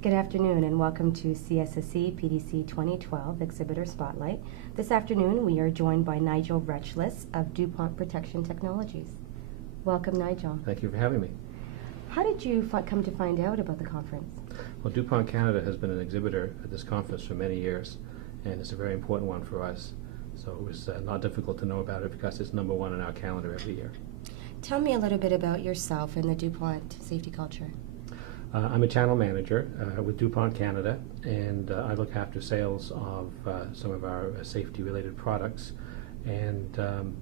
Good afternoon and welcome to CSSE PDC 2012 Exhibitor Spotlight. This afternoon we are joined by Nigel Retchless of DuPont Protection Technologies. Welcome, Nigel. Thank you for having me. How did you come to find out about the conference? Well, DuPont Canada has been an exhibitor at this conference for many years, and it's a very important one for us. So it was not difficult to know about it because it's number one on our calendar every year. Tell me a little bit about yourself and the DuPont safety culture. I'm a channel manager with DuPont Canada, and I look after sales of some of our safety-related products. And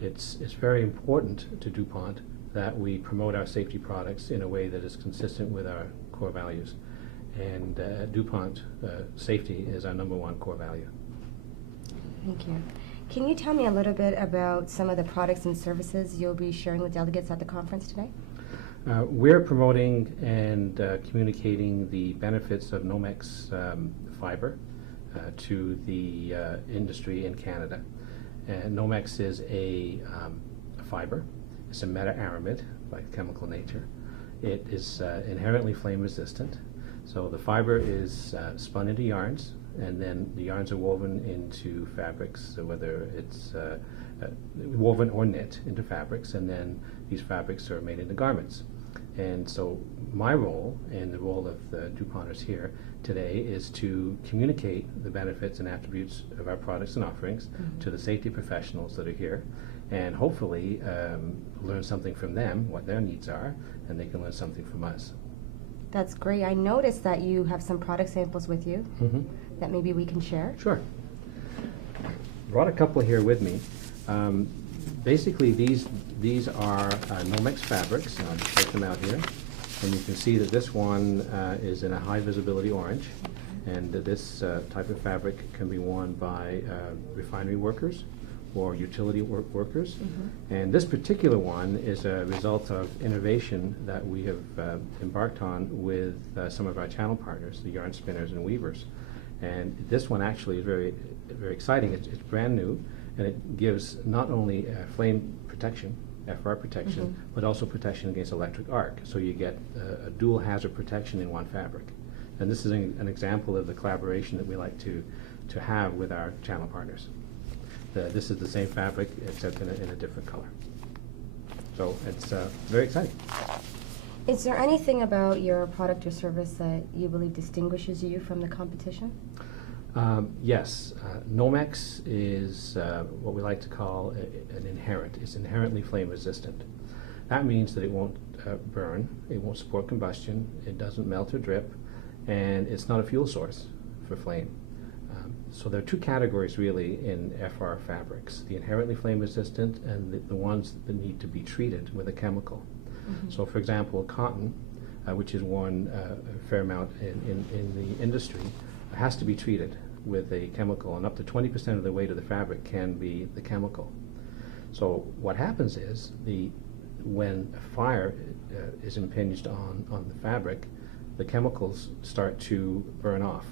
it's very important to DuPont that we promote our safety products in a way that is consistent with our core values. And at DuPont, safety is our number one core value. Thank you. Can you tell me a little bit about some of the products and services you'll be sharing with delegates at the conference today? We're promoting and communicating the benefits of Nomex fiber to the industry in Canada. And Nomex is a fiber. It's a meta-aramid by chemical nature. It is inherently flame resistant. So the fiber is spun into yarns, and then the yarns are woven into fabrics, so whether it's woven or knit into fabrics, and then these fabrics are made into garments. And so my role and the role of the DuPonters here today is to communicate the benefits and attributes of our products and offerings to the safety professionals that are here, and hopefully learn something from them, what their needs are, and they can learn something from us. That's great. I noticed that you have some product samples with you that maybe we can share. Sure. Brought a couple here with me. Basically, these are Nomex fabrics. I'll just take them out here. And you can see that this one is in a high visibility orange. And this type of fabric can be worn by refinery workers or utility workers. And this particular one is a result of innovation that we have embarked on with some of our channel partners, the yarn spinners and weavers. And this one actually is very, very exciting. It's brand new, and it gives not only flame protection, FR protection, but also protection against electric arc. So you get a dual hazard protection in one fabric. And this is an example of the collaboration that we like to have with our channel partners. This is the same fabric, except in a different color. So it's very exciting. Is there anything about your product or service that you believe distinguishes you from the competition? Yes. Nomex is what we like to call an inherent. It's inherently flame resistant. That means that it won't burn, it won't support combustion, it doesn't melt or drip, and it's not a fuel source for flame. So there are two categories really in FR fabrics, the inherently flame resistant and the ones that need to be treated with a chemical. So for example, cotton, which is worn a fair amount in the industry, has to be treated with a chemical, and up to 20% of the weight of the fabric can be the chemical. So what happens is when a fire is impinged on the fabric, the chemicals start to burn off,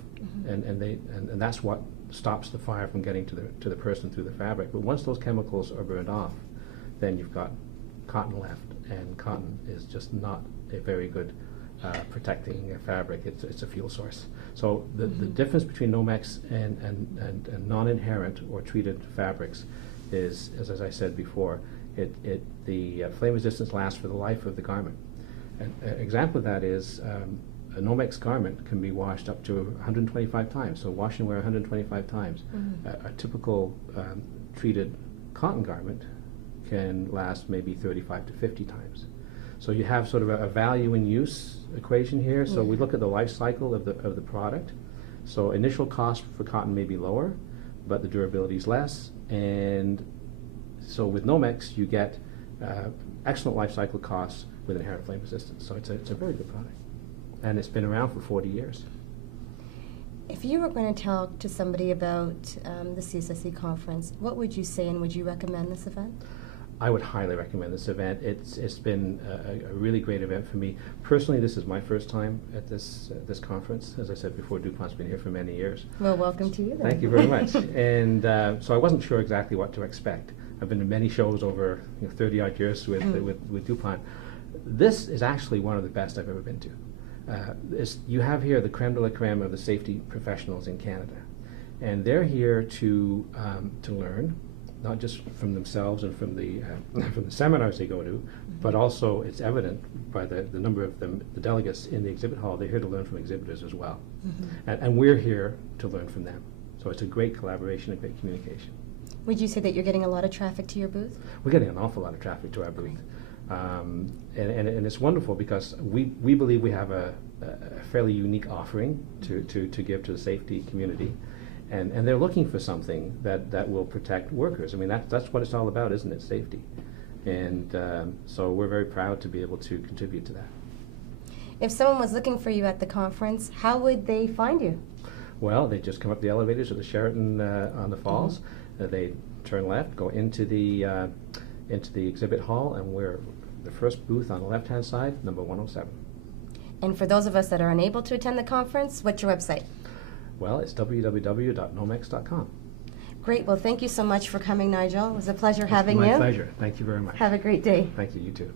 and that's what stops the fire from getting to the person through the fabric. But once those chemicals are burned off, then you've got cotton left, and cotton is just not a very good protecting fabric. It's a fuel source. So the difference between Nomex and non-inherent or treated fabrics is, as I said before, the flame resistance lasts for the life of the garment. An example of that is a Nomex garment can be washed up to 125 times, so wash and wear 125 times. A typical treated cotton garment can last maybe 35 to 50 times. So you have sort of a value in use equation here. So we look at the life cycle of the product. So initial cost for cotton may be lower, but the durability is less. And so with Nomex, you get excellent life cycle costs with inherent flame resistance. So it's a very good product. And it's been around for 40 years. If you were going to talk to somebody about the CSSE conference, what would you say, and would you recommend this event? I would highly recommend this event. It's been a really great event for me. Personally, this is my first time at this conference. As I said before, DuPont's been here for many years. Well, welcome to you then. Thank you very much. And so I wasn't sure exactly what to expect. I've been to many shows over 30-odd years with DuPont. This is actually one of the best I've ever been to. You have here the creme de la creme of the safety professionals in Canada, and they're here to learn, not just from themselves and from the from the seminars they go to, but also it's evident by the number of the delegates in the exhibit hall. They're here to learn from exhibitors as well, and we're here to learn from them. So it's a great collaboration and great communication. Would you say that you're getting a lot of traffic to your booth? We're getting an awful lot of traffic to our booth, and it's wonderful because we believe we have a fairly unique offering to give to the safety community. And they're looking for something that will protect workers. I mean, that's what it's all about, isn't it? Safety. And so we're very proud to be able to contribute to that. If someone was looking for you at the conference, how would they find you? Well, they just come up the elevators at the Sheraton on the Falls. They turn left, go into the exhibit hall, and we're the first booth on the left-hand side, number 107. And for those of us that are unable to attend the conference, what's your website? Well, it's www.nomex.com. Great. Well, thank you so much for coming, Nigel. It was a pleasure having you. My pleasure. Thank you very much. Have a great day. Thank you. You too.